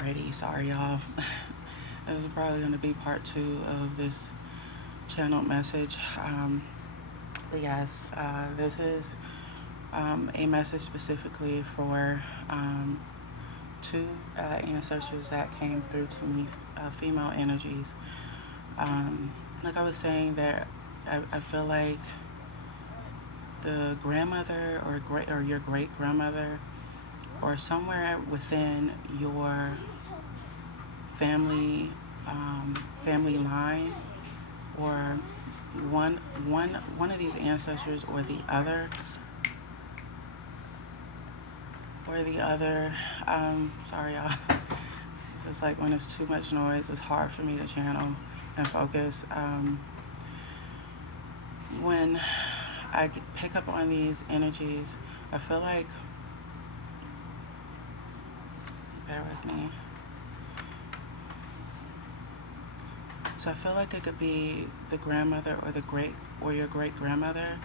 Alrighty, sorry y'all. This is probably going to be part two of this channel message. But yes, this is a message specifically for two ancestors that came through to me, female energies. Like I was saying, that I feel like the grandmother or your great grandmother or somewhere within your family family line, or one of these ancestors or the other. Sorry y'all. It's like when it's too much noise, it's hard for me to channel and focus. When I pick up on these energies, I feel like, bear with me. So I feel like it could be the grandmother or your great grandmother.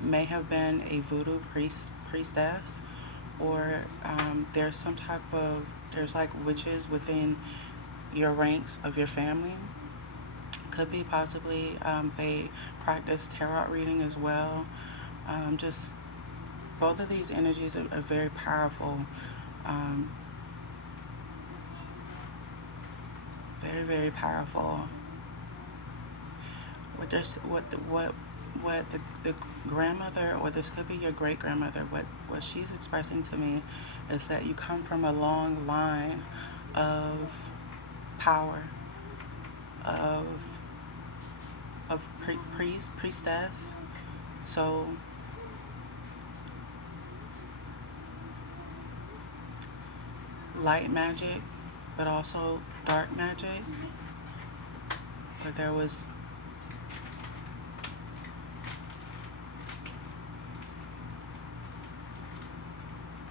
May have been a voodoo priestess, or there's like witches within your ranks of your family. Could be possibly they practice tarot reading as well. Just both of these energies are very powerful. Um, Very, very powerful. What the grandmother, or this could be your great grandmother, what she's expressing to me is that you come from a long line of power, of priestess. So light magic, but also dark magic. Or there was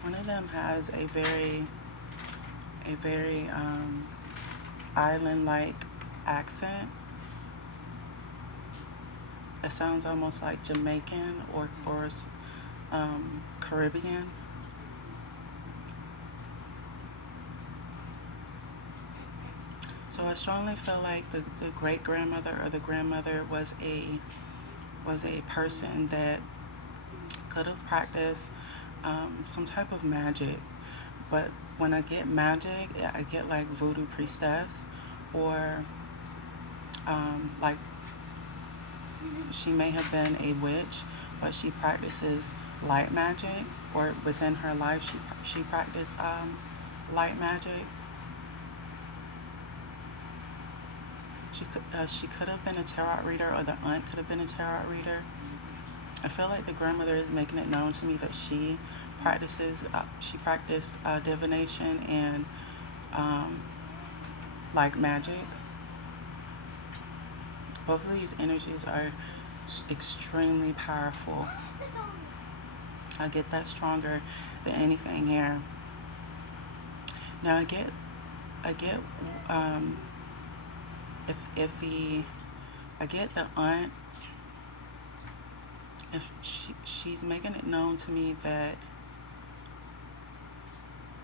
one of them has a very island-like accent. It sounds almost like Jamaican or Caribbean. So I strongly feel like the great grandmother or the grandmother was a person that could have practiced some type of magic. But when I get magic, I get like voodoo priestess, or like she may have been a witch, but she practices light magic, or within her life she practiced light magic. She could have been a tarot reader, or the aunt could have been a tarot reader. I feel like the grandmother is making it known to me that she practiced divination and um, like magic. Both of these energies are extremely powerful. I get that stronger than anything here. Now I get um, if the I get the aunt, if she's making it known to me that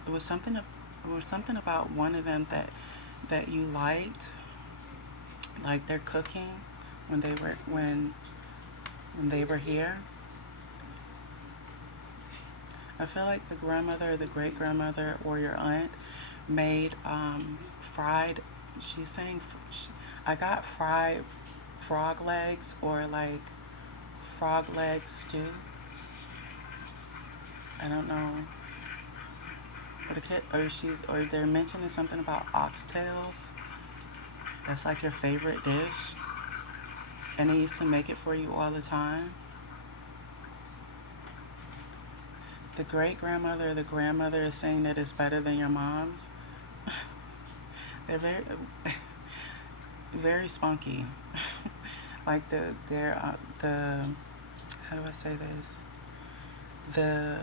it was something about one of them that you liked, like their cooking when they were here. I feel like the grandmother or the great grandmother or your aunt made fried. She's saying, I got fried frog legs, or like frog leg stew. I don't know. Or they're mentioning something about oxtails. That's like your favorite dish, and they used to make it for you all the time. The great grandmother or the grandmother is saying that it's better than your mom's. They're very, very spunky. Like the how do I say this? The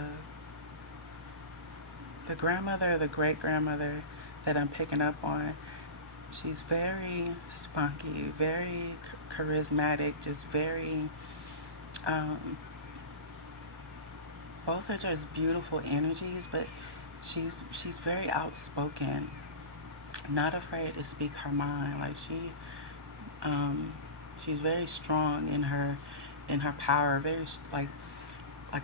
the grandmother or the great grandmother that I'm picking up on, she's very spunky, very charismatic, just very. Um, Both are just beautiful energies, but she's very outspoken, not afraid to speak her mind. Like um, she's very strong in her power, very like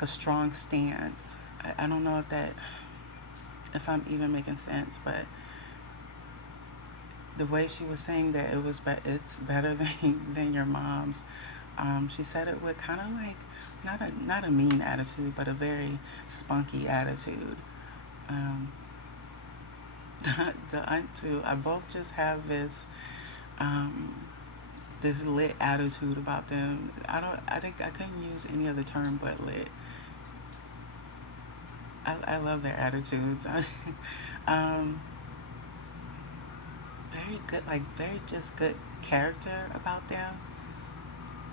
a strong stance. I don't know if I'm even making sense, but the way she was saying that it's better than your mom's. She said it with kind of like not a mean attitude, but a very spunky attitude. Um, the aunt too. I both just have um, this lit attitude about them. I think I couldn't use any other term but lit. I love their attitudes. um, Very good, like very just good character about them.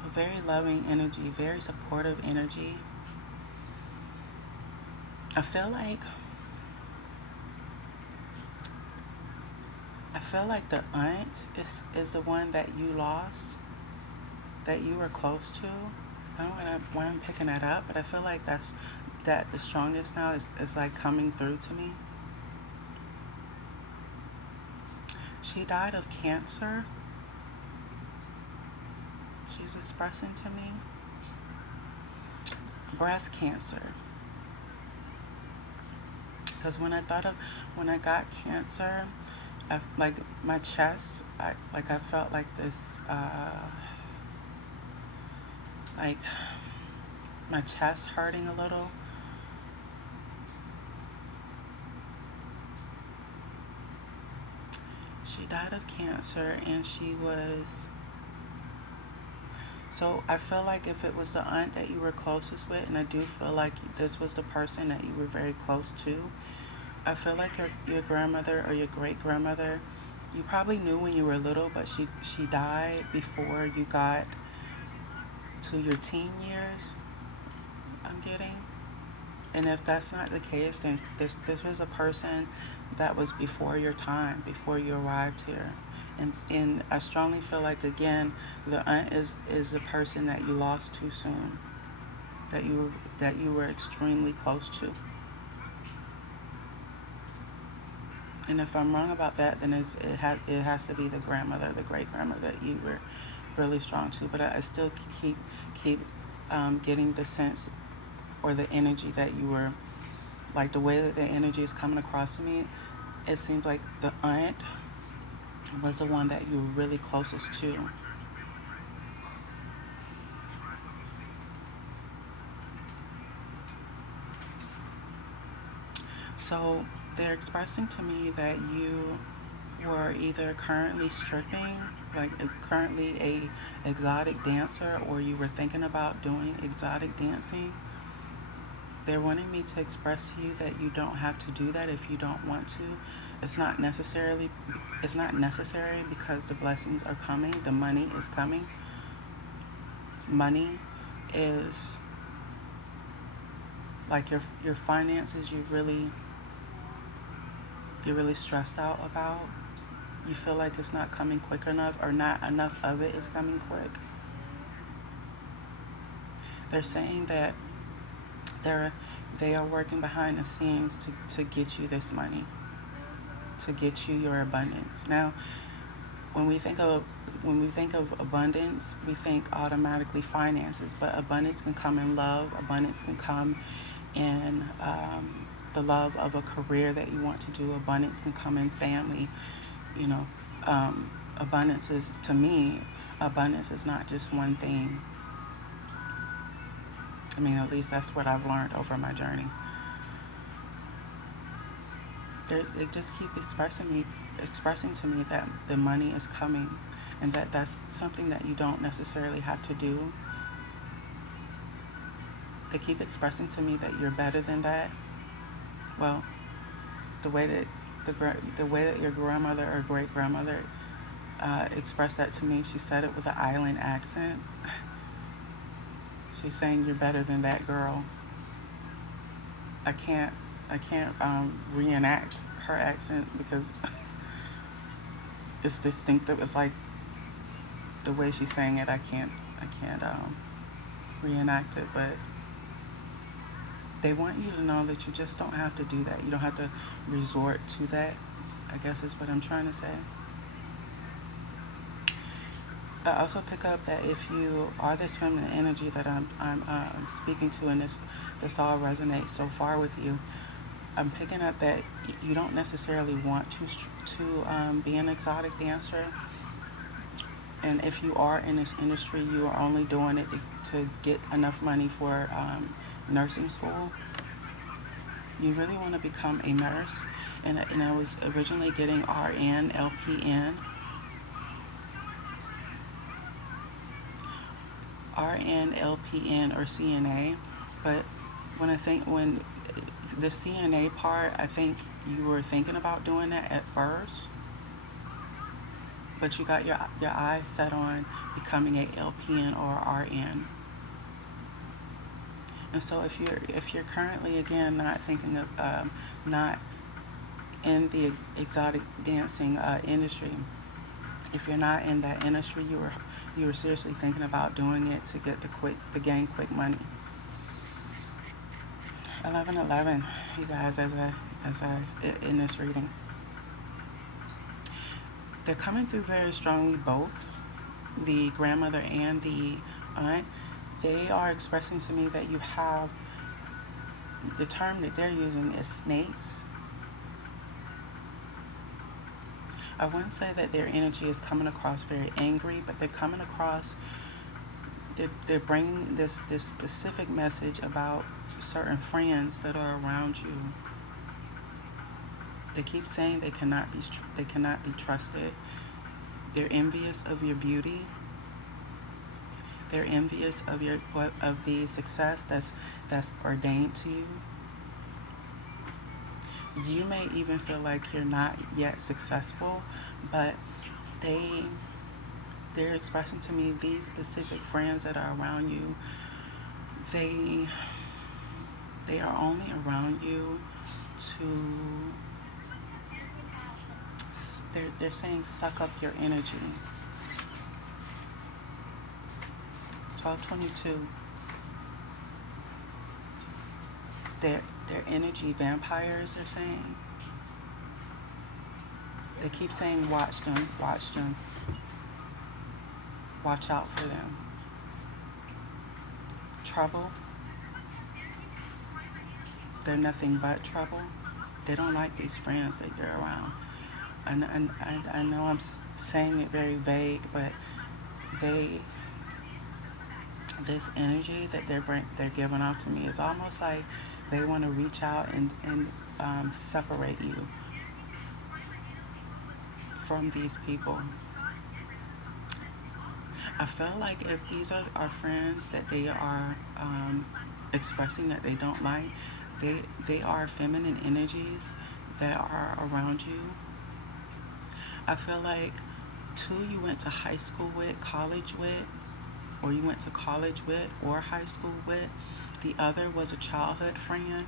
A very loving energy, very supportive energy. I feel like I feel like the aunt is the one that you lost, that you were close to. I don't know why I'm picking that up, but I feel like that the strongest now is like coming through to me. She died of cancer. She's expressing to me breast cancer. Because when I got cancer, like my chest, I felt like this, like my chest hurting a little. She died of cancer, and she was. So I feel like if it was the aunt that you were closest with, and I do feel like this was the person that you were very close to, I feel like your grandmother or your great grandmother, you probably knew when you were little, but she died before you got to your teen years. I'm getting. And if that's not the case, then this was a person that was before your time, before you arrived here. And I strongly feel like again, the aunt is the person that you lost too soon, that you were extremely close to. And if I'm wrong about that, then it has to be the grandmother, the great grandmother that you were really strong to. But I still keep getting the sense or the energy that you were, like the way that the energy is coming across to me. It seems like the aunt was the one that you were really closest to. So they're expressing to me that you were either currently stripping, like currently a exotic dancer, or you were thinking about doing exotic dancing. They're wanting me to express to you that you don't have to do that if you don't want to. It's not necessarily it's not necessary because the blessings are coming, the money is coming. Money is like your finances you're really stressed out about. You feel like it's not coming quick enough or not enough of it is coming quick. They're saying that they're they are working behind the scenes to get you this money, to get you your abundance. Now, when we think of abundance, we think automatically finances, but abundance can come in love. Abundance can come in the love of a career that you want to do. Abundance can come in family. You know, abundance is to me. Abundance is not just one thing. I mean, at least that's what I've learned over my journey. They just keep expressing to me that the money is coming, and that's something that you don't necessarily have to do. They keep expressing to me that you're better than that. Well, the way that the way that your grandmother or great grandmother expressed that to me, she said it with an island accent. She's saying you're better than that girl. I can't I can't reenact her accent because it's distinctive. It's like the way she's saying it. I can't reenact it, but they want you to know that you just don't have to do that. You don't have to resort to that, I guess is what I'm trying to say. I also pick up that if you are this feminine energy that I'm speaking to, and this all resonates so far with you, I'm picking up that you don't necessarily want to be an exotic dancer. And if you are in this industry, you are only doing it to get enough money for nursing school. You really want to become a nurse. And I was originally getting RN, LPN, or CNA. But when the CNA part, I think you were thinking about doing that at first, but you got your eyes set on becoming a LPN or RN. And so if you're currently again not thinking of not in the exotic dancing industry, if you're not in that industry, you were seriously thinking about doing it to gain quick money. 1111, you guys, in this reading, they're coming through very strongly, both the grandmother and the aunt. They are expressing to me that you have, the term that they're using is snakes. I wouldn't say that their energy is coming across very angry, but they're coming across, they're bringing this specific message about certain friends that are around you. They keep saying they cannot be trusted. They're envious of your beauty. They're envious of the success that's ordained to you. You may even feel like you're not yet successful, but they're expressing to me, these specific friends that are around you, they are only around you to, they're saying, suck up your energy. 1222. They're energy vampires, they're saying. They keep saying, watch them, watch out for them. Trouble. They're nothing but trouble. They don't like these friends that you're around. And I know I'm saying it very vague, but this energy that they're giving off to me is almost like they want to reach out and separate you from these people. I feel like if these are friends that they are expressing that they don't like, they are feminine energies that are around you. I feel like two you went to high school with, college with, or you went to college with or high school with. The other was a childhood friend.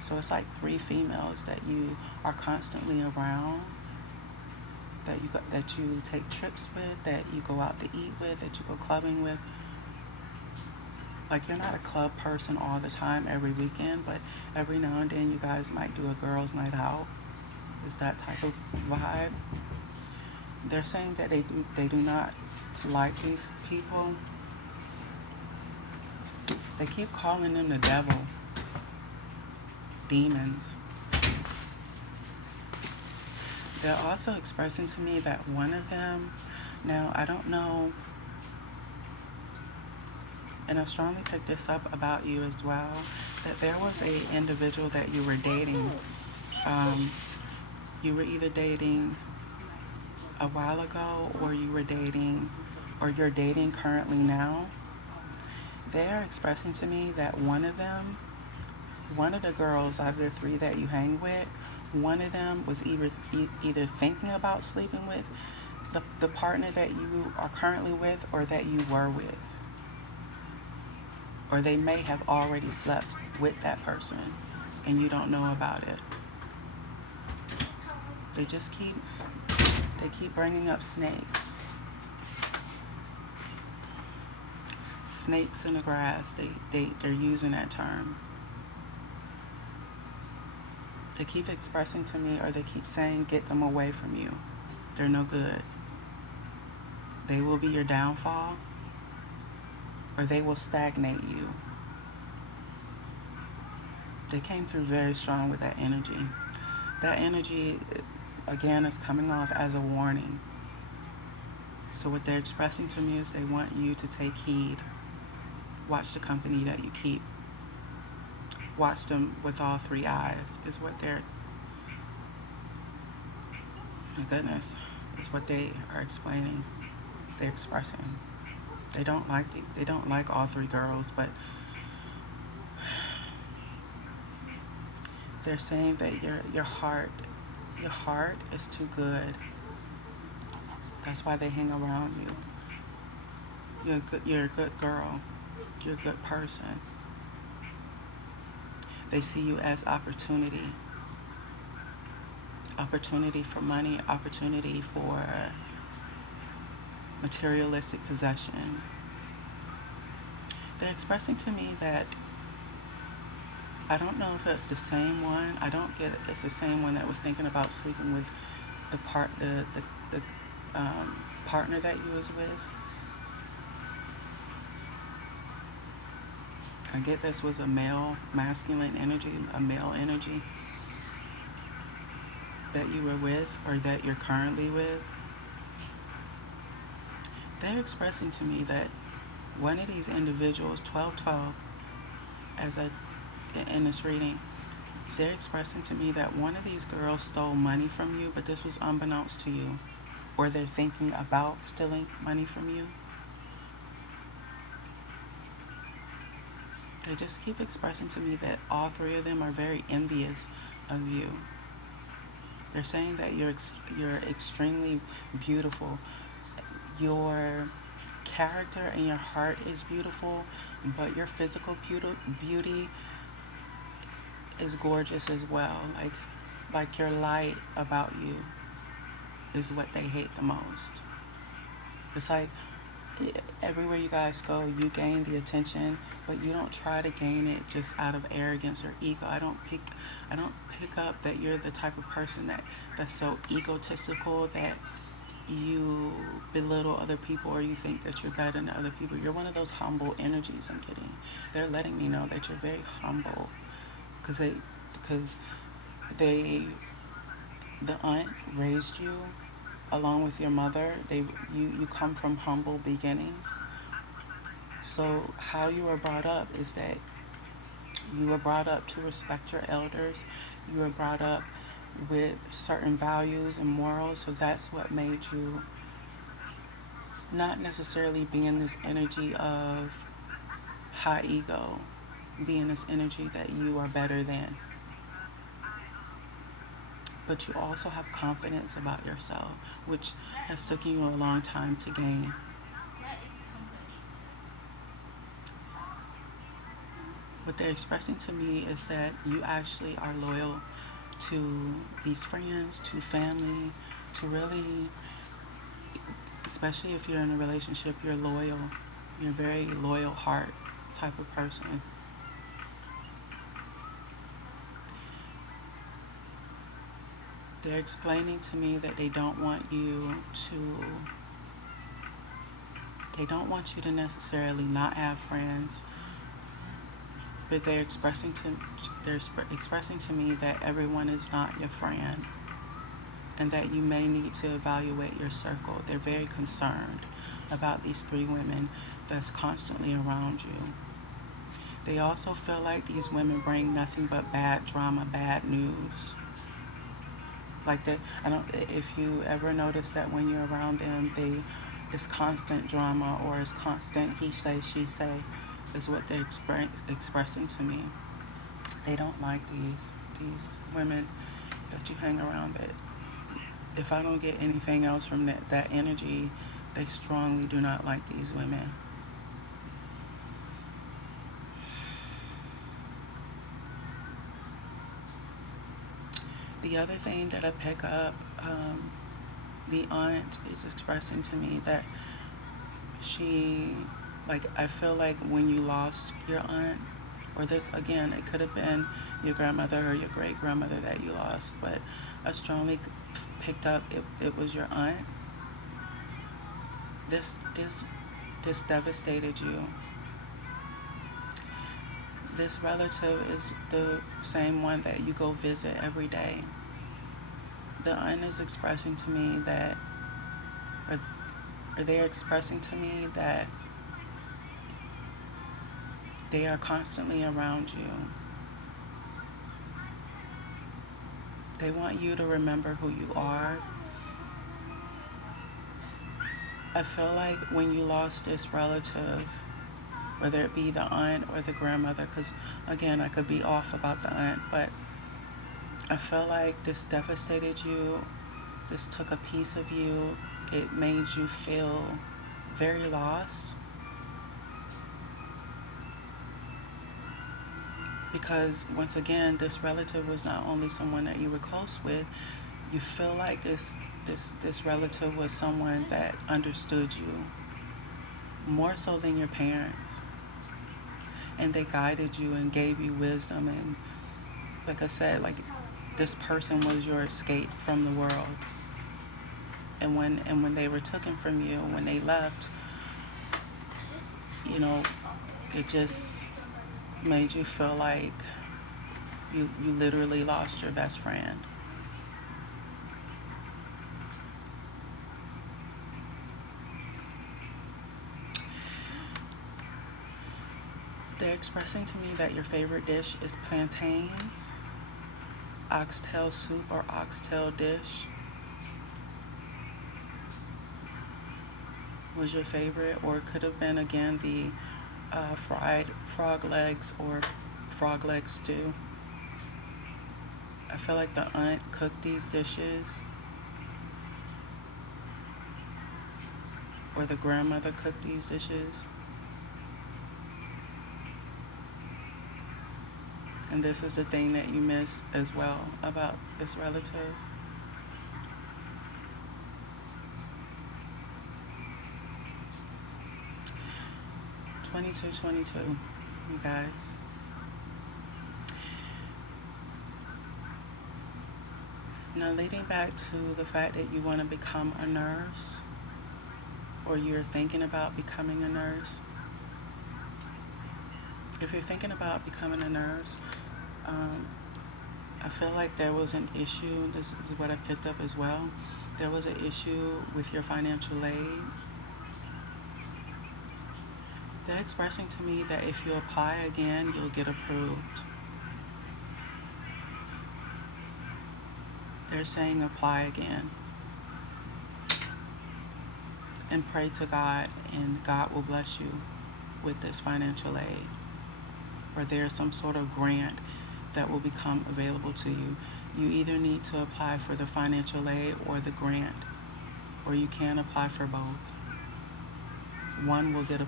So it's like three females that you are constantly around, that you take trips with, that you go out to eat with, that you go clubbing with. Like, you're not a club person all the time every weekend, but every now and then you guys might do a girls' night out. It's that type of vibe. They're saying that they do not like these people. They keep calling them the devil, demons. They're also expressing to me that one of them, now I don't know, and I strongly picked this up about you as well, that there was a individual that you were dating. You were either dating a while ago, or you're dating currently now. They are expressing to me that one of the girls out of the three that you hang with, one of them was either thinking about sleeping with the partner that you are currently with, or that you were with. Or they may have already slept with that person and you don't know about it. They keep bringing up snakes. Snakes in the grass, they're using that term. They keep expressing to me, or they keep saying, get them away from you. They're no good. They will be your downfall, or they will stagnate you. They came through very strong with that energy. That energy, again, is coming off as a warning. So what they're expressing to me is they want you to take heed. Watch the company that you keep. Watch them with all three eyes, is what they're, my goodness, is what they are explaining. They're expressing. They don't like it. They don't like all three girls, but they're saying that your heart is too good. That's why they hang around you. You're a good girl. You're a good person. They see you as opportunity. Opportunity for money, opportunity for materialistic possession. They're expressing to me that, I don't know if it's the same one. I don't get it. It's the same one that was thinking about sleeping with the partner that you was with. I get this was a male, masculine energy, a male energy that you were with, or that you're currently with. They're expressing to me that one of these individuals, 1212, in this reading, they're expressing to me that one of these girls stole money from you, but this was unbeknownst to you, or they're thinking about stealing money from you. They just keep expressing to me that all three of them are very envious of you. They're saying that you're extremely beautiful. Your character and your heart is beautiful, but your physical beauty is gorgeous as well. Like your light about you is what they hate the most. It's like everywhere you guys go, you gain the attention, but you don't try to gain it just out of arrogance or ego. I don't pick up that you're the type of person that's so egotistical that you belittle other people, or you think that you're better than other people. You're one of those humble energies I'm getting. They're letting me know that you're very humble, because the aunt raised you along with your mother. You come from humble beginnings. So how you were brought up is that you were brought up to respect your elders. You were brought up with certain values and morals. So that's what made you not necessarily be in this energy of high ego, be in this energy that you are better than. But you also have confidence about yourself, which has taken you a long time to gain. What they're expressing to me is that you actually are loyal to these friends, to family, to really, especially if you're in a relationship, you're loyal. You're a very loyal heart type of person. They're explaining to me that they don't want you to necessarily not have friends, but they're expressing to me that everyone is not your friend, and that you may need to evaluate your circle. They're very concerned about these three women that's constantly around you. They also feel like these women bring nothing but bad drama, bad news. Like that, if you ever notice that when you're around them, it's constant drama, or it's constant he say, she say, is what they're expressing to me. They don't like these women that you hang around. That if I don't get anything else from that energy, they strongly do not like these women. The other thing that I pick up, the aunt is expressing to me that I feel like when you lost your aunt, or this, again, it could have been your grandmother or your great grandmother that you lost, but I strongly picked up it was your aunt. This devastated you. This relative is the same one that you go visit every day. The aunt is expressing to me that, or they're expressing to me that they are constantly around you. They want you to remember who you are. I feel like when you lost this relative, whether it be the aunt or the grandmother, because again, I could be off about the aunt, but I feel like this devastated you. This took a piece of you. It made you feel very lost. Because once again, this relative was not only someone that you were close with, you feel like this relative was someone that understood you more so than your parents. And they guided you and gave you wisdom, and like I said, like this person was your escape from the world. And when they were taken from you, when they left, you know, it just made you feel like you literally lost your best friend. They're expressing to me that your favorite dish is plantains, oxtail soup or oxtail dish was your favorite, or it could have been again the fried frog legs or frog leg stew. I feel like the aunt cooked these dishes, or the grandmother cooked these dishes. And this is the thing that you miss as well about this relative. $22, you guys. Now, leading back to the fact that you want to become a nurse, or you're thinking about becoming a nurse. If you're thinking about becoming a nurse, I feel like there was an issue. This is what I picked up as well. There was an issue with your financial aid. They're expressing to me that if you apply again, you'll get approved. They're saying apply again. And pray to God, and God will bless you with this financial aid. Or there's some sort of grant that will become available to you. You either need to apply for the financial aid or the grant, or you can apply for both. One will get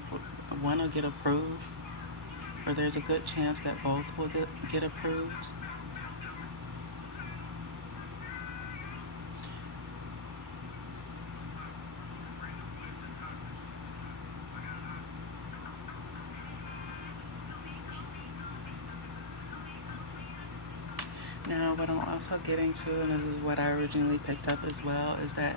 approved, or there's a good chance that both will get approved. Now, what I'm also getting to, and this is what I originally picked up as well, is that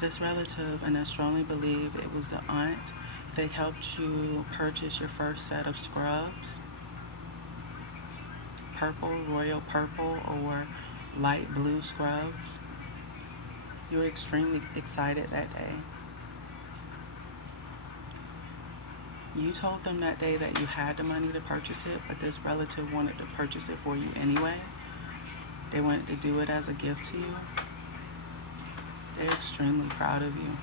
this relative, and I strongly believe it was the aunt, they helped you purchase your first set of scrubs, purple, royal purple, or light blue scrubs. You were extremely excited that day. You told them that day that you had the money to purchase it, but this relative wanted to purchase it for you anyway. They wanted to do it as a gift to you. They're extremely proud of you.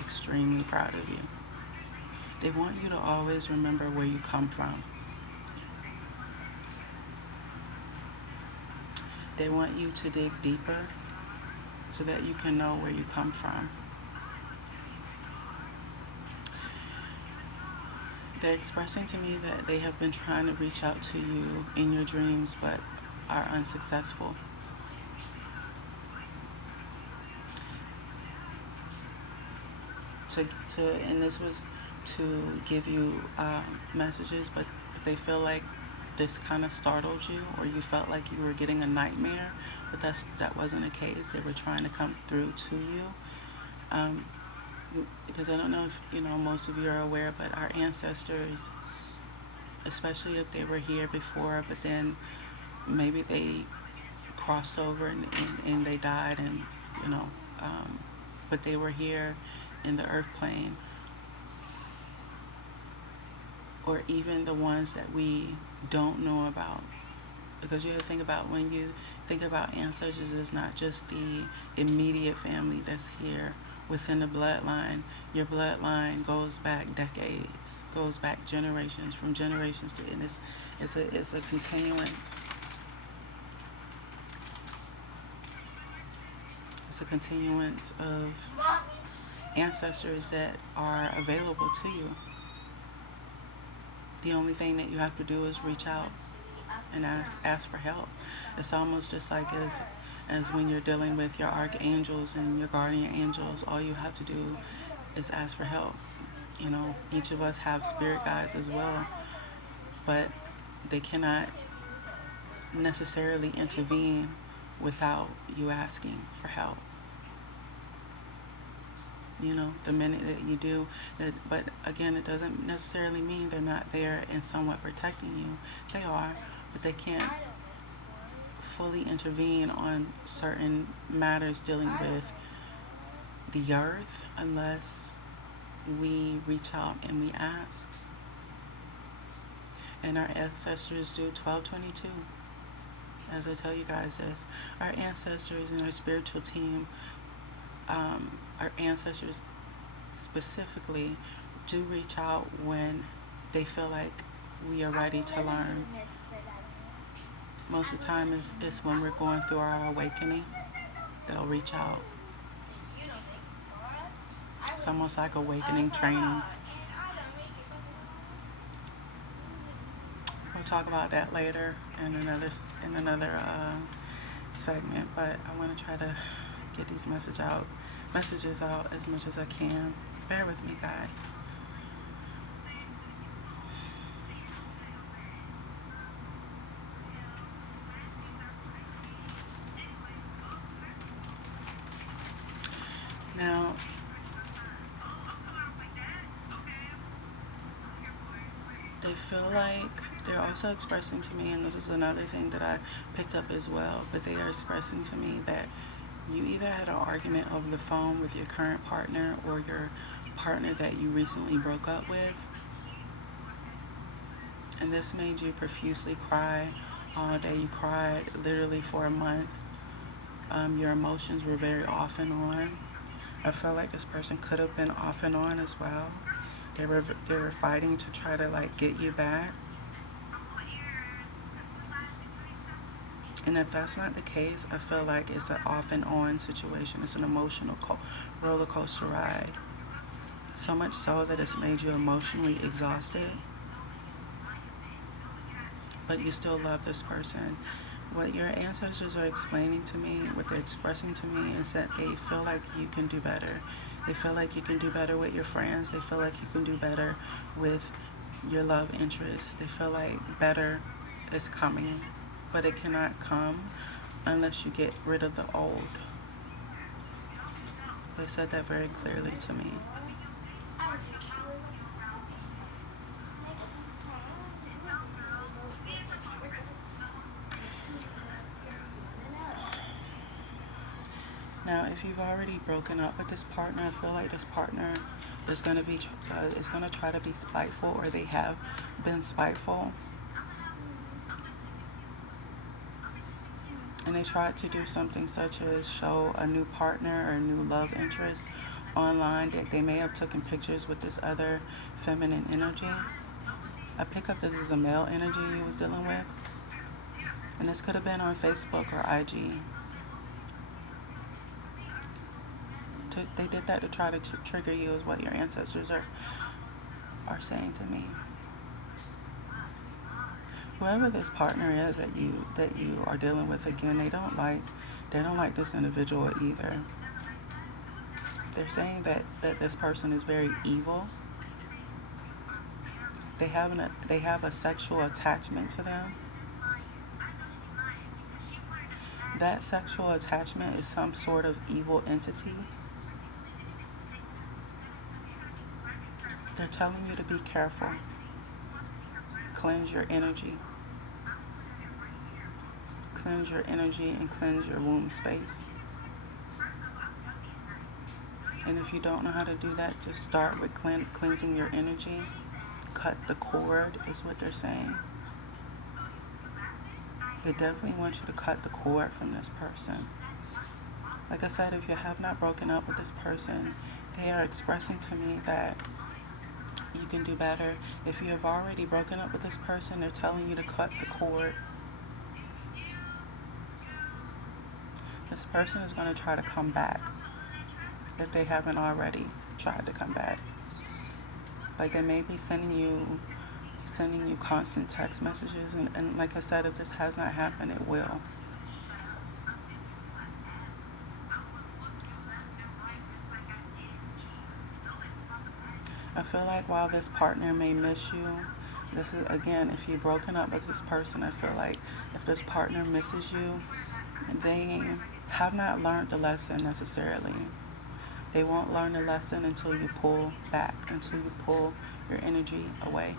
Extremely proud of you. They want you to always remember where you come from. They want you to dig deeper so that you can know where you come from. They're expressing to me that they have been trying to reach out to you in your dreams, but are unsuccessful. And this was to give you messages, but they feel like this kind of startled you, or you felt like you were getting a nightmare, but that wasn't the case. They were trying to come through to you. Um, because I don't know if most of you are aware, but our ancestors, especially if they were here before, but then maybe they crossed over and they died, and you know, but they were here in the earth plane, or even the ones that we don't know about. Because you have to think about, when you think about ancestors, it's not just the immediate family that's here within the bloodline. Your bloodline goes back decades, goes back generations, from generations to, and it's a continuance. It's a continuance of ancestors that are available to you. The only thing that you have to do is reach out and ask for help. It's almost just like as when you're dealing with your archangels and your guardian angels. All you have to do is ask for help. Each of us have spirit guides as well, but they cannot necessarily intervene without you asking for help. The minute that you do that, but again, it doesn't necessarily mean they're not there and somewhat protecting you. They are, but they can't fully intervene on certain matters dealing with the earth unless we reach out and we ask. And our ancestors do 1222. As I tell you guys this, our ancestors and our spiritual team, our ancestors specifically, do reach out when they feel like we are ready to learn. Most of the time it's when we're going through our awakening. They'll reach out. It's almost like awakening training. We'll talk about that later in another segment, but I want to try to get these messages out as much as I can. Bear with me, guys. Now, they feel like they're also expressing to me, and this is another thing that I picked up as well, but they are expressing to me that you either had an argument over the phone with your current partner or your partner that you recently broke up with, and this made you profusely cry all day. You cried literally for a month. Your emotions were very off and on. I felt like this person could have been off and on as well. They were fighting to try to get you back. And if that's not the case, I feel like it's an off and on situation. It's an emotional roller coaster ride. So much so that it's made you emotionally exhausted. But you still love this person. What your ancestors are explaining to me, what they're expressing to me, is that they feel like you can do better. They feel like you can do better with your friends. They feel like you can do better with your love interests. They feel like better is coming, but it cannot come unless you get rid of the old. They said that very clearly to me. Now, if you've already broken up with this partner, I feel like this partner is going to try to be spiteful, or they have been spiteful. And they tried to do something such as show a new partner or a new love interest online. They may have taken pictures with this other feminine energy. I pick up this as a male energy you was dealing with. And this could have been on Facebook or IG. They did that to try to trigger you, is what your ancestors are saying to me. Whoever this partner is that you are dealing with, again, they don't like this individual either. They're saying that this person is very evil. They have a sexual attachment to them. That sexual attachment is some sort of evil entity. They're telling you to be careful. Cleanse your energy. Cleanse your energy and cleanse your womb space. And if you don't know how to do that, just start with cleansing your energy. Cut the cord is what they're saying. They definitely want you to cut the cord from this person. Like I said, if you have not broken up with this person, they are expressing to me that you can do better. If you have already broken up with this person, they're telling you to cut the cord. This person is going to try to come back if they haven't already tried to come back. Like they may be sending you constant text messages, and like I said, if this has not happened, it will. I feel like while this partner may miss you, this is again, if you've broken up with this person, I feel like if this partner misses you, they have not learned the lesson necessarily. They won't learn the lesson until you pull back, until you pull your energy away.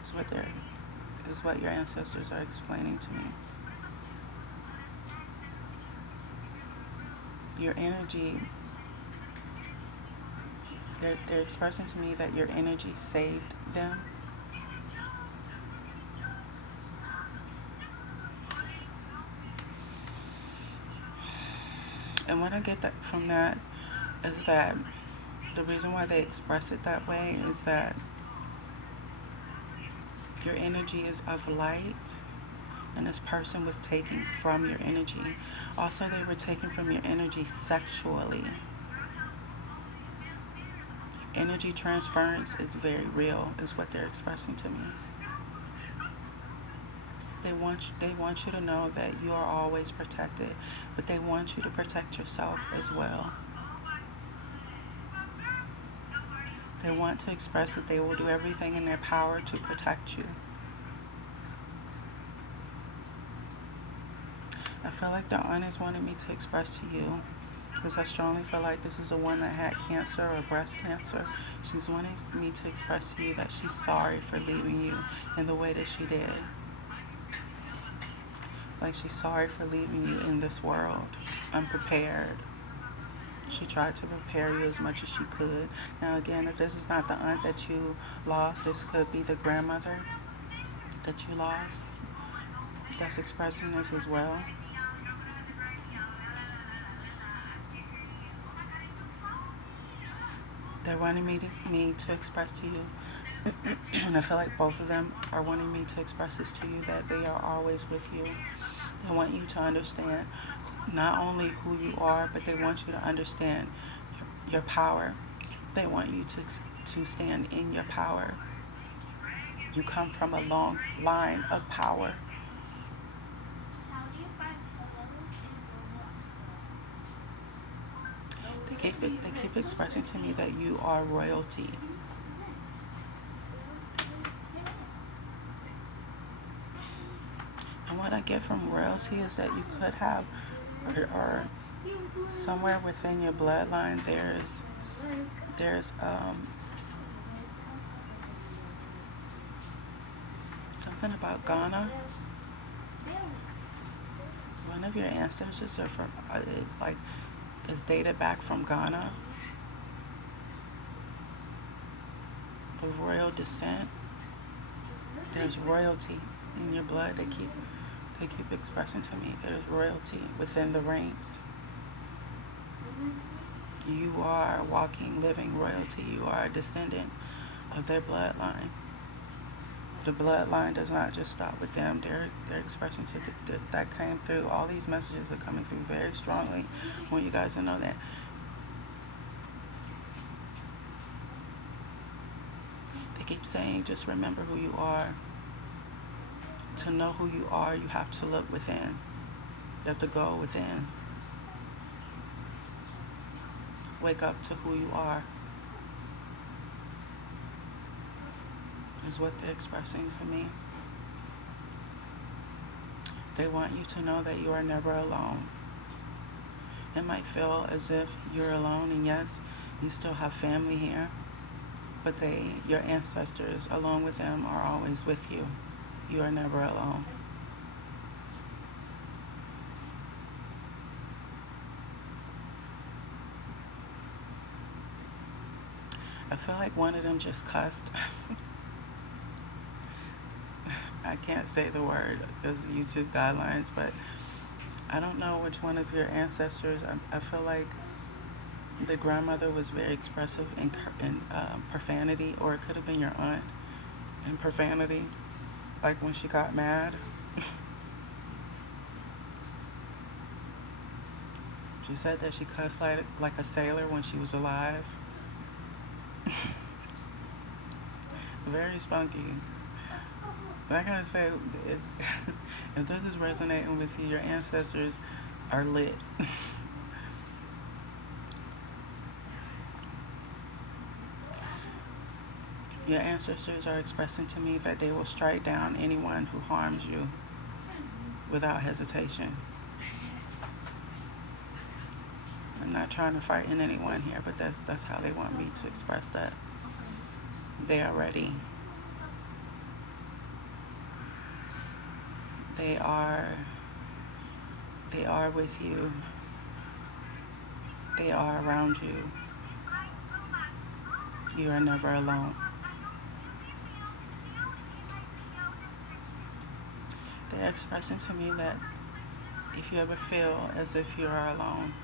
Is what your ancestors are explaining to me. Your energy, they're expressing to me that your energy saved them. And what I get that from that is that the reason why they express it that way is that your energy is of light, and this person was taking from your energy. Also, they were taking from your energy sexually. Energy transference is very real, is what they're expressing to me. They want you to know that you are always protected, but they want you to protect yourself as well. They want to express that they will do everything in their power to protect you. I feel like the aunt is wanting me to express to you, because I strongly feel like this is a one that had cancer or breast cancer. She's wanting me to express to you that she's sorry for leaving you in the way that she did. Like she's sorry for leaving you in this world unprepared. She tried to prepare you as much as she could. Now again, if this is not the aunt that you lost, this could be the grandmother that you lost that's expressing this as well. They're wanting me to express to you, and I feel like both of them are wanting me to express this to you, that they are always with you. They want you to understand not only who you are, but they want you to understand your power. They want you to stand in your power. You come from a long line of power. They keep expressing to me that you are royalty. And what I get from royalty is that you could have, or somewhere within your bloodline, there's something about Ghana. One of your ancestors are from, is dated back from Ghana, of royal descent. There's royalty in your blood. They keep expressing to me there's royalty within the ranks. You are walking, living royalty. You are a descendant of their bloodline. The bloodline does not just stop with them. They're expressing to that came through. All these messages are coming through very strongly. I want you guys to know that. They keep saying, just remember who you are. To know who you are, you have to look within. You have to go within. Wake up to who you are. is what they're expressing to me. They want you to know that you are never alone. It might feel as if you're alone, and yes, you still have family here, but your ancestors, along with them, are always with you. You are never alone. I feel like one of them just cussed. I can't say the word because of YouTube guidelines, but I don't know which one of your ancestors. I feel like the grandmother was very expressive in profanity, or it could have been your aunt in profanity, like when she got mad. She said that she cussed like a sailor when she was alive. Very spunky. But I gotta say, if this is resonating with you, your ancestors are lit. Your ancestors are expressing to me that they will strike down anyone who harms you without hesitation. I'm not trying to frighten anyone here, but that's how they want me to express that. They are ready. They are with you. They are around you. You are never alone. They're expressing to me that if you ever feel as if you are alone,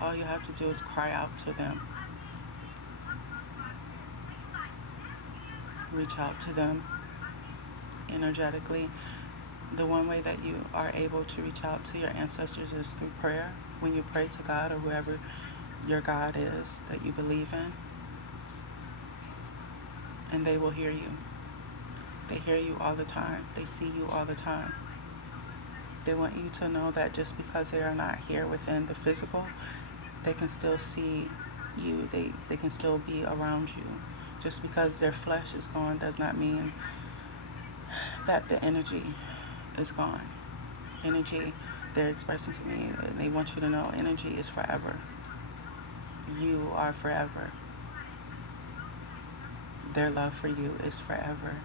all you have to do is cry out to them. Reach out to them energetically. The one way that you are able to reach out to your ancestors is through prayer. When you pray to God or whoever your God is that you believe in, and they will hear you. They hear you all the time. They see you all the time. They want you to know that just because they are not here within the physical, they can still see you. They can still be around you. Just because their flesh is gone does not mean that the energy is gone. Energy, they're expressing to me, they want you to know energy is forever. You are forever. Their love for you is forever.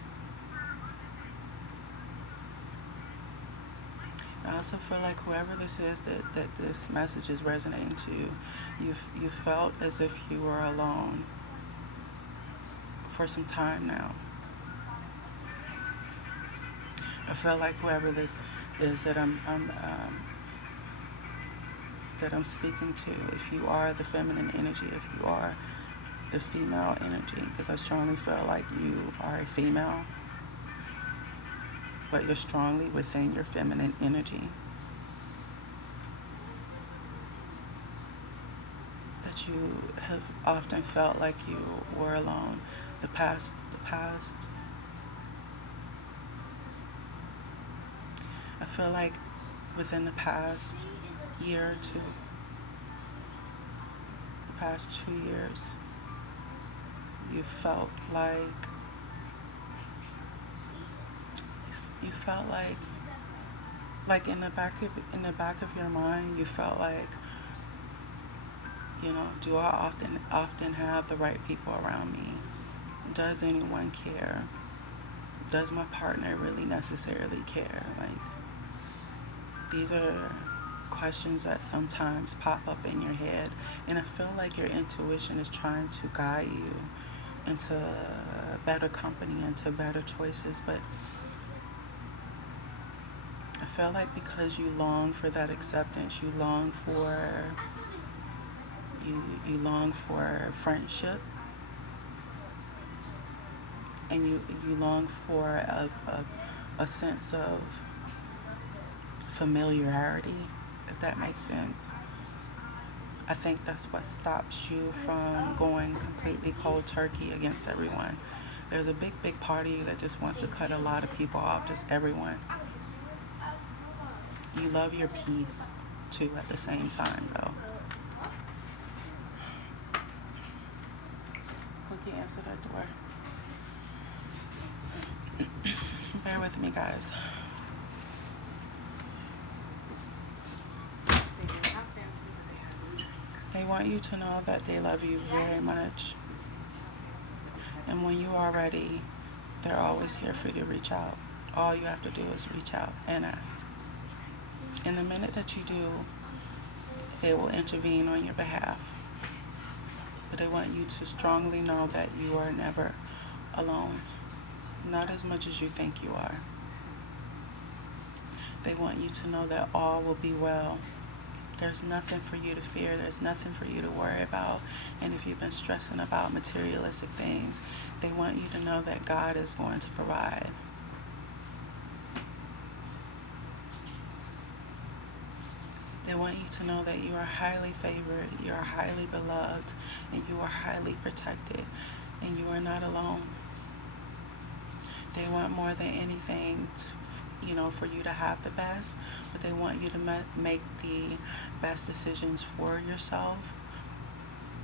I also feel like whoever this is that this message is resonating to, you felt as if you were alone for some time now. I feel like whoever this is that I'm speaking to, if you are the feminine energy, if you are the female energy, because I strongly feel like you are a female, but you're strongly within your feminine energy. That you have often felt like you were alone. The past. I feel like within the past year or two, the past 2 years, you felt like in the back of your mind, you felt like, do I often have the right people around me? Does anyone care? Does my partner really necessarily care? These are questions that sometimes pop up in your head, and I feel like your intuition is trying to guide you into better company, into better choices, but I feel like because you long for that acceptance, you long for friendship, and you long for a sense of familiarity, if that makes sense. I think that's what stops you from going completely cold turkey against everyone. There's a big part of you that just wants to cut a lot of people off, just everyone. You love your peace too at the same time, though. Cookie, answer that door. Bear with me, guys. They want you to know that they love you very much. And when you are ready, they're always here for you to reach out. All you have to do is reach out and ask. And the minute that you do, they will intervene on your behalf. But they want you to strongly know that you are never alone. Not as much as you think you are. They want you to know that all will be well. There's nothing for you to fear. There's nothing for you to worry about. And if you've been stressing about materialistic things, they want you to know that God is going to provide. They want you to know that you are highly favored, you are highly beloved, and you are highly protected, and you are not alone. They want more than anything for you to have the best, but they want you to make the best decisions for yourself.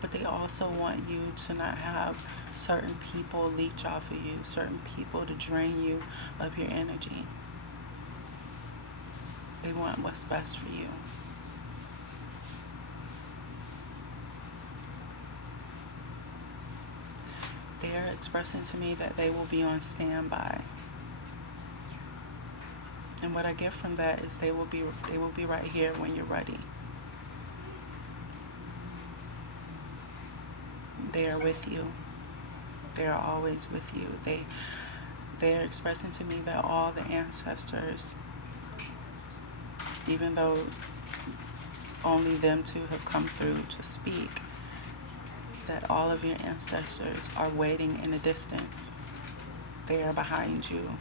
But they also want you to not have certain people leech off of you, certain people to drain you of your energy. They want what's best for you. They are expressing to me that they will be on standby. And what I get from that is they will be right here when you're ready. They are with you. They are always with you. They are expressing to me that all the ancestors, even though only them two have come through to speak, that all of your ancestors are waiting in the distance. They are behind you.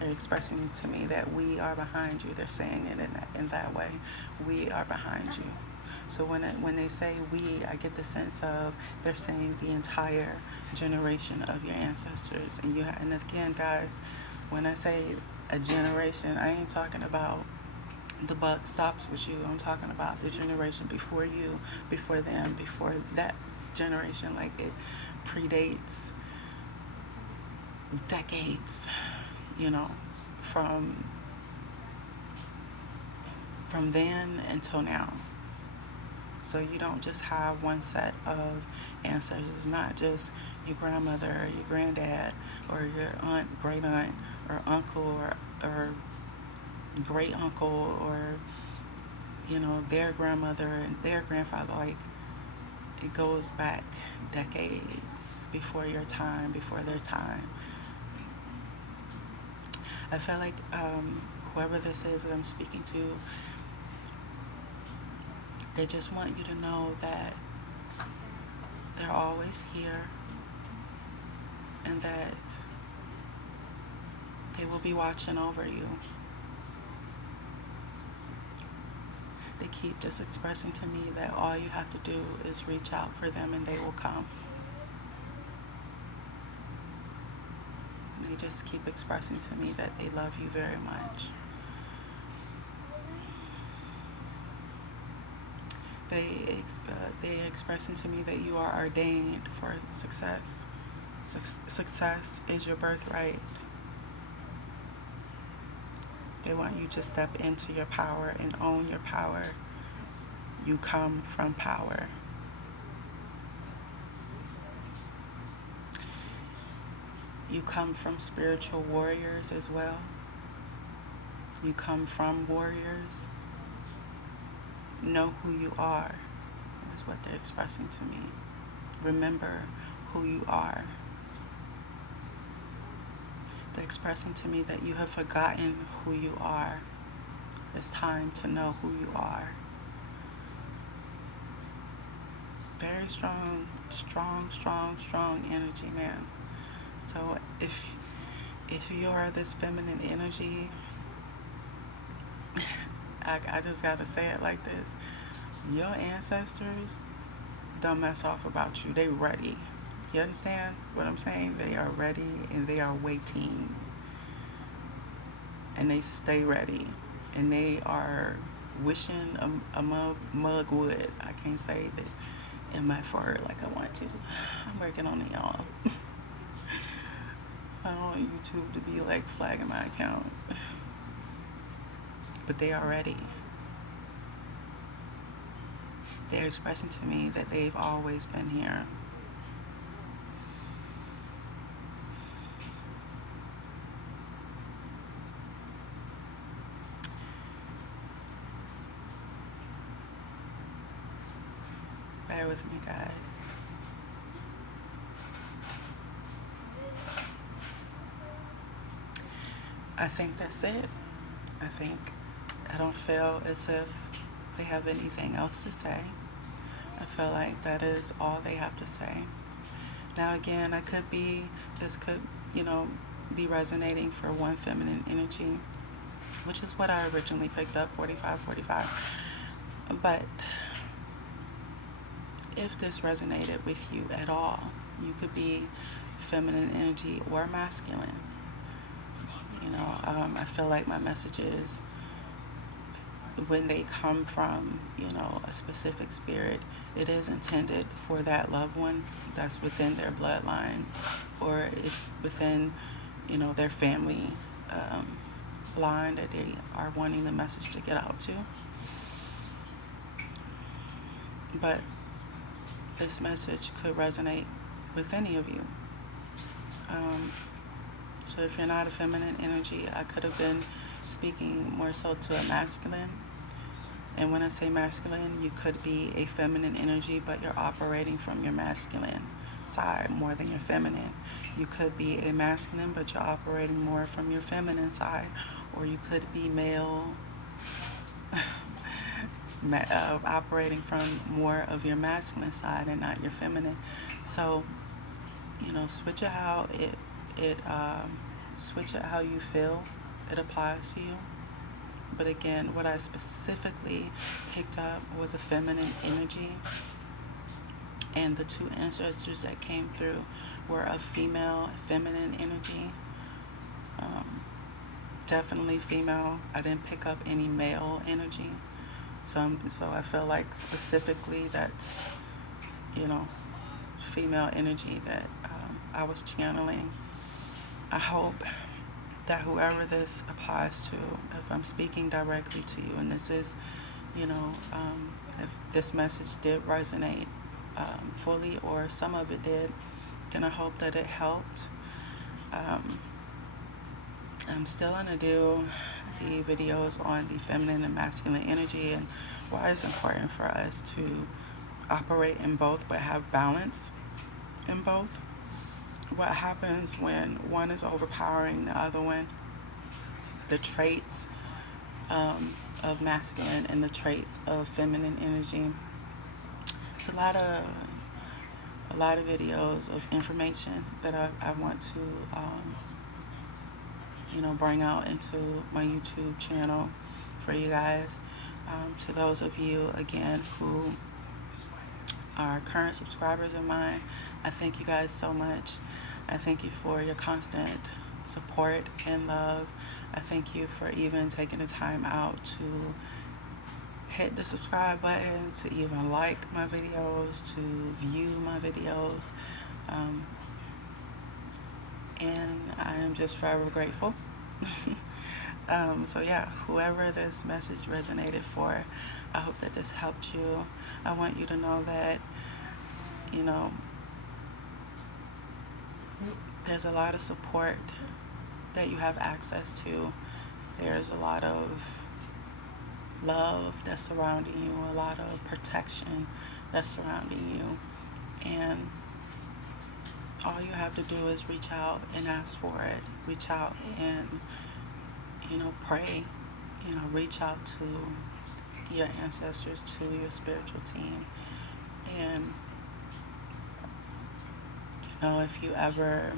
They're expressing to me that we are behind you. They're saying it in that way. We are behind you. So when they say we, I get the sense of they're saying the entire generation of your ancestors. And again, guys, when I say a generation, I ain't talking about the buck stops with you. I'm talking about the generation before you, before them, before that generation. Like, it predates decades, from then until now. So you don't just have one set of ancestors. It's not just your grandmother or your granddad or your aunt, great aunt, or uncle or great uncle, or their grandmother and their grandfather. Like, it goes back decades before your time, before their time. I feel like whoever this is that I'm speaking to, they just want you to know that they're always here and that they will be watching over you. They keep just expressing to me that all you have to do is reach out for them and they will come. They just keep expressing to me that they love you very much. They're expressing to me that you are ordained for success. Success is your birthright. They want you to step into your power and own your power. You come from power. You come from spiritual warriors as well. You come from warriors. Know who you are, is what they're expressing to me. Remember who you are. They're expressing to me that you have forgotten who you are. It's time to know who you are. Very strong energy, man. So if you are this feminine energy, I just gotta say it like this. Your ancestors don't mess off about you. They ready. You understand what I'm saying? They are ready and they are waiting. And they stay ready. And they are wishing a mug would. I can't say that in my forehead like I want to. I'm working on it, y'all. I don't want YouTube to be like flagging my account. But they already. They're expressing to me that they've always been here. Bear with me, guys. I think that's it. I don't feel as if they have anything else to say. I feel like that is all they have to say. Now, again, this could, be resonating for one feminine energy, which is what I originally picked up, 4545. But if this resonated with you at all, you could be feminine energy or masculine. I feel like my messages, when they come from, a specific spirit, it is intended for that loved one that's within their bloodline, or it's within, their family line that they are wanting the message to get out to. But this message could resonate with any of you. So if you're not a feminine energy, I could have been speaking more so to a masculine. And when I say masculine, you could be a feminine energy, but you're operating from your masculine side more than your feminine. You could be a masculine, but you're operating more from your feminine side. Or you could be male, operating from more of your masculine side and not your feminine. So, switch it how switch it how you feel it applies to you. But again, what I specifically picked up was a feminine energy, and the two ancestors that came through were a female, feminine energy. Definitely female. I didn't pick up any male energy. So I feel like specifically that's, female energy that I was channeling. I hope that whoever this applies to, if I'm speaking directly to you, and this is, if this message did resonate fully, or some of it did, then I hope that it helped. I'm still going to do the videos on the feminine and masculine energy and why it's important for us to operate in both but have balance in both. What happens when one is overpowering the other one, the traits of masculine and the traits of feminine energy. It's a lot of videos of information that I want to bring out into my YouTube channel for you guys. To those of you, again, who are current subscribers of mine, I thank you guys so much. I thank you for your constant support and love. I thank you for even taking the time out to hit the subscribe button, to even like my videos, to view my videos. And I am just forever grateful. So yeah, whoever this message resonated for, I hope that this helped you. I want you to know that, there's a lot of support that you have access to. There's a lot of love that's surrounding you, a lot of protection that's surrounding you. And all you have to do is reach out and ask for it. Reach out and, pray. Reach out to your ancestors, to your spiritual team. And, if you ever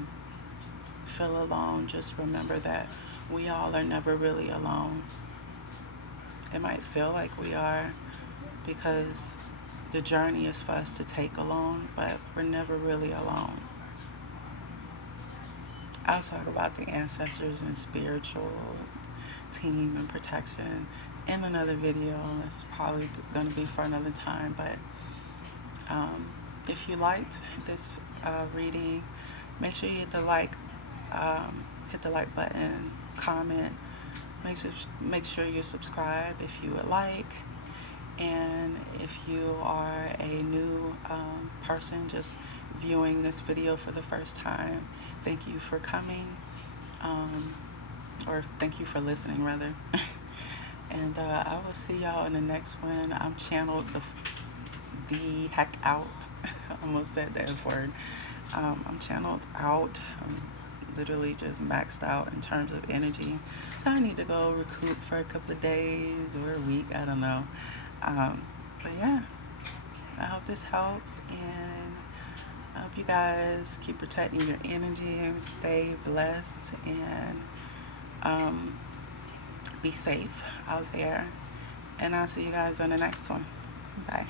feel alone, just remember that we all are never really alone. It might feel like we are because the journey is for us to take alone, but we're never really alone. I'll talk about the ancestors and spiritual team and protection in another video. It's probably going to be for another time, but if you liked this reading, make sure you hit the like hit the like button, comment, make sure you subscribe if you would like. And if you are a new person just viewing this video for the first time, thank you for coming, or thank you for listening rather. And I will see y'all in the next one. I'm channeled the heck out. I almost said that word. I'm channeled out. I'm literally just maxed out in terms of energy. So I need to go recoup for a couple of days or a week. I don't know. But yeah, I hope this helps. And I hope you guys keep protecting your energy and stay blessed and be safe out there. And I'll see you guys on the next one. Bye.